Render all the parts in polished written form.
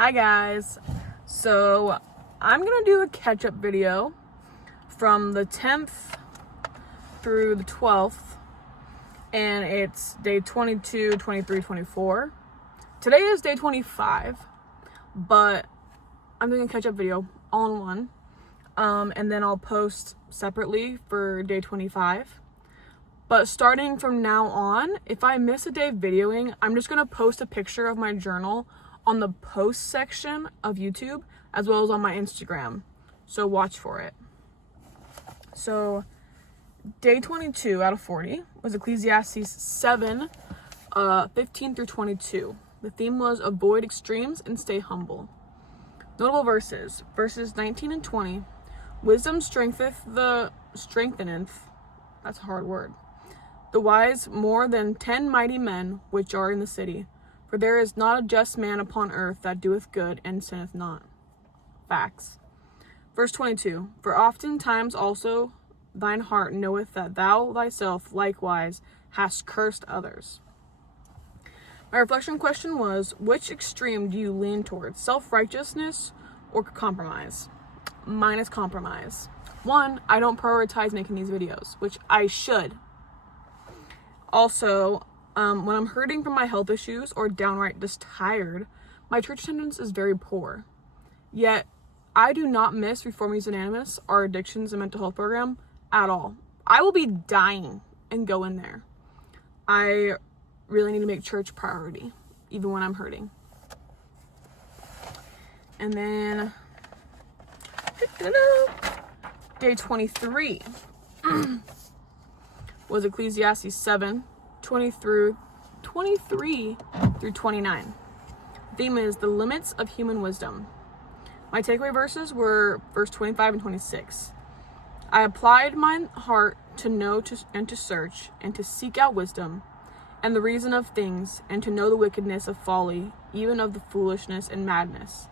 Hi guys, so I'm gonna do a catch-up video from the 10th through the 12th, and it's day 22, 23, 24. Today is day 25, but I'm doing a catch-up video all in one, and then I'll post separately for day 25. But starting from now on, if I miss a day of videoing, I'm just gonna post a picture of my journal on the post section of YouTube as well as on my Instagram, so watch for it. So day 22 out of 40 was Ecclesiastes 7 15 through 22. The theme was avoid extremes and stay humble. Notable verses 19 and 20. Wisdom strengtheneth, that's a hard word, the wise more than 10 mighty men which are in the city. For there is not a just man upon earth that doeth good and sinneth not. Facts. Verse 22. For oftentimes also thine heart knoweth that thou thyself likewise hast cursed others. My reflection question was, which extreme do you lean towards? Self-righteousness or compromise? Mine is compromise. One, I don't prioritize making these videos, which I should. Also, when I'm hurting from my health issues or downright just tired, my church attendance is very poor. Yet, I do not miss Reform Youth Anonymous, our addictions and mental health program, at all. I will be dying and go in there. I really need to make church priority, even when I'm hurting. And then, day 23 was Ecclesiastes 7, 23 through 29. The theme is the limits of human wisdom. My takeaway verses were verse 25 and 26. I applied mine heart to know and to search and to seek out wisdom and the reason of things and to know the wickedness of folly, even of the foolishness and madness.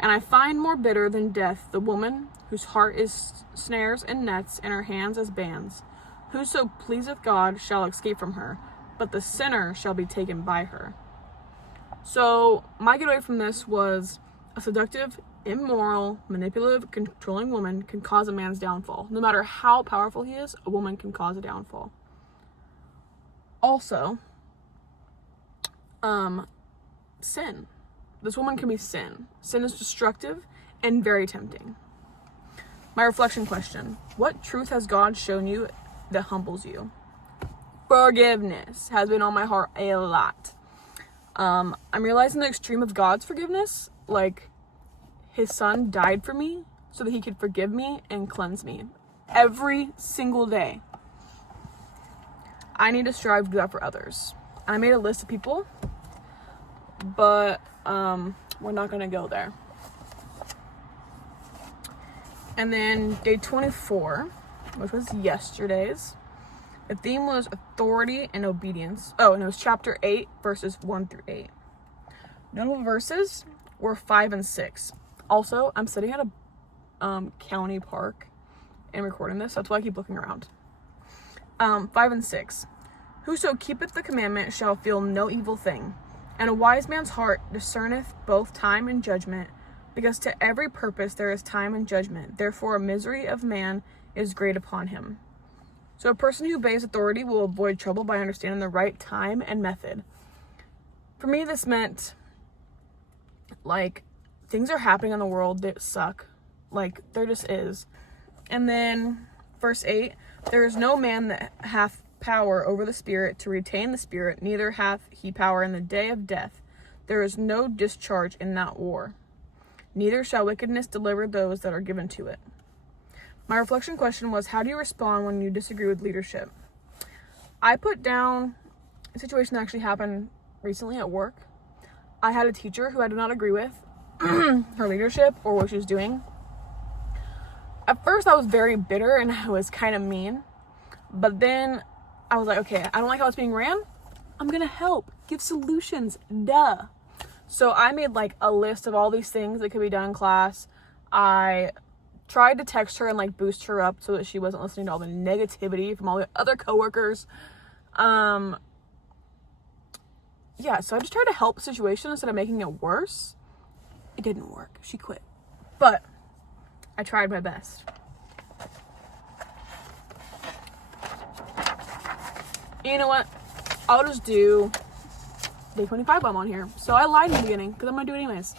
And I find more bitter than death the woman whose heart is snares and nets and her hands as bands. Whoso pleaseth God shall escape from her, but the sinner shall be taken by her. So my getaway from this was a seductive, immoral, manipulative, controlling woman can cause a man's downfall. No matter how powerful he is, a woman can cause a downfall. Also, sin. This woman can be sin. Sin is destructive and very tempting. My reflection question: what truth has God shown you that humbles you? Forgiveness has been on my heart a lot. I'm realizing the extreme of God's forgiveness, like his son died for me so that he could forgive me and cleanse me every single day. I need to strive to do that for others. I made a list of people, but we're not gonna go there. And then day 24, which was yesterday's, the theme was authority and obedience. Oh, and it was chapter 8, verses 1 through 8. Notable verses were 5 and 6. Also, I'm sitting at a county park and recording this, so that's why I keep looking around. 5 and 6. Whoso keepeth the commandment shall feel no evil thing, and a wise man's heart discerneth both time and judgment, because to every purpose there is time and judgment. Therefore, a misery of man is great upon him. So a person who obeys authority will avoid trouble by understanding the right time and method. For me, this meant, like, things are happening in the world that suck. Like, there just is. And then, verse 8, there is no man that hath power over the spirit to retain the spirit, neither hath he power in the day of death. There is no discharge in that war. Neither shall wickedness deliver those that are given to it. My reflection question was, how do you respond when you disagree with leadership? I put down a situation that actually happened recently at work. I had a teacher who I did not agree with her leadership or what she was doing. At first, I was very bitter and I was kind of mean. But then I was like, okay, I don't like how it's being ran. I'm going to help. Give solutions. Duh. So I made like a list of all these things that could be done in class. I tried to text her and like boost her up so that she wasn't listening to all the negativity from all the other coworkers. Yeah, so I just tried to help the situation instead of making it worse. didn't work. She quit. But I tried my best. You know what? I'll just do day 25 while I'm on here. So I lied in the beginning because I'm going to do it anyways.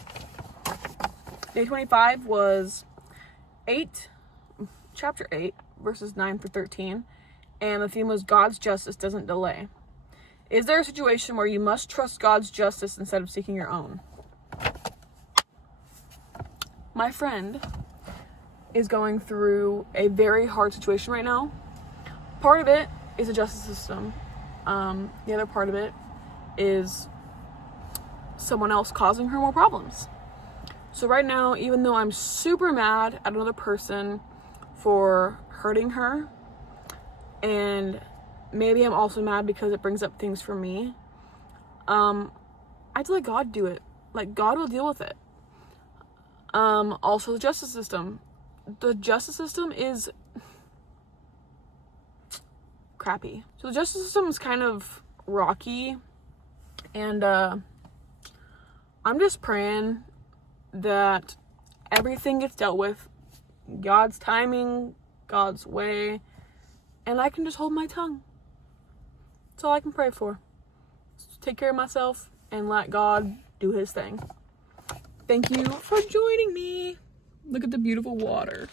Day 25 was chapter 8, verses 9 through 13. And the theme was God's justice doesn't delay. Is there a situation where you must trust God's justice instead of seeking your own? My friend is going through a very hard situation right now. Part of it is the justice system. The other part of it is someone else causing her more problems. So right now, even though I'm super mad at another person for hurting her, and maybe I'm also mad because it brings up things for me, I have to let God do it. Like, God will deal with it. Also the justice system. The justice system is crappy. So the justice system is kind of rocky, and I'm just praying that everything gets dealt with God's timing, God's way, and I can just hold my tongue. That's all I can pray for. Just take care of myself and let God do his thing. Thank you for joining me. Look at the beautiful water.